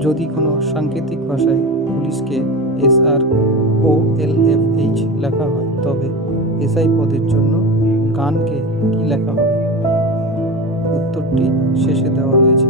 যদি কোনো সাংকেতিক ভাষায় পুলিশকে SROLFH লেখা হয়, তবে SI পদের জন্য গানকে কি লেখা হবে? উত্তরটি শেষে দেওয়া রয়েছে।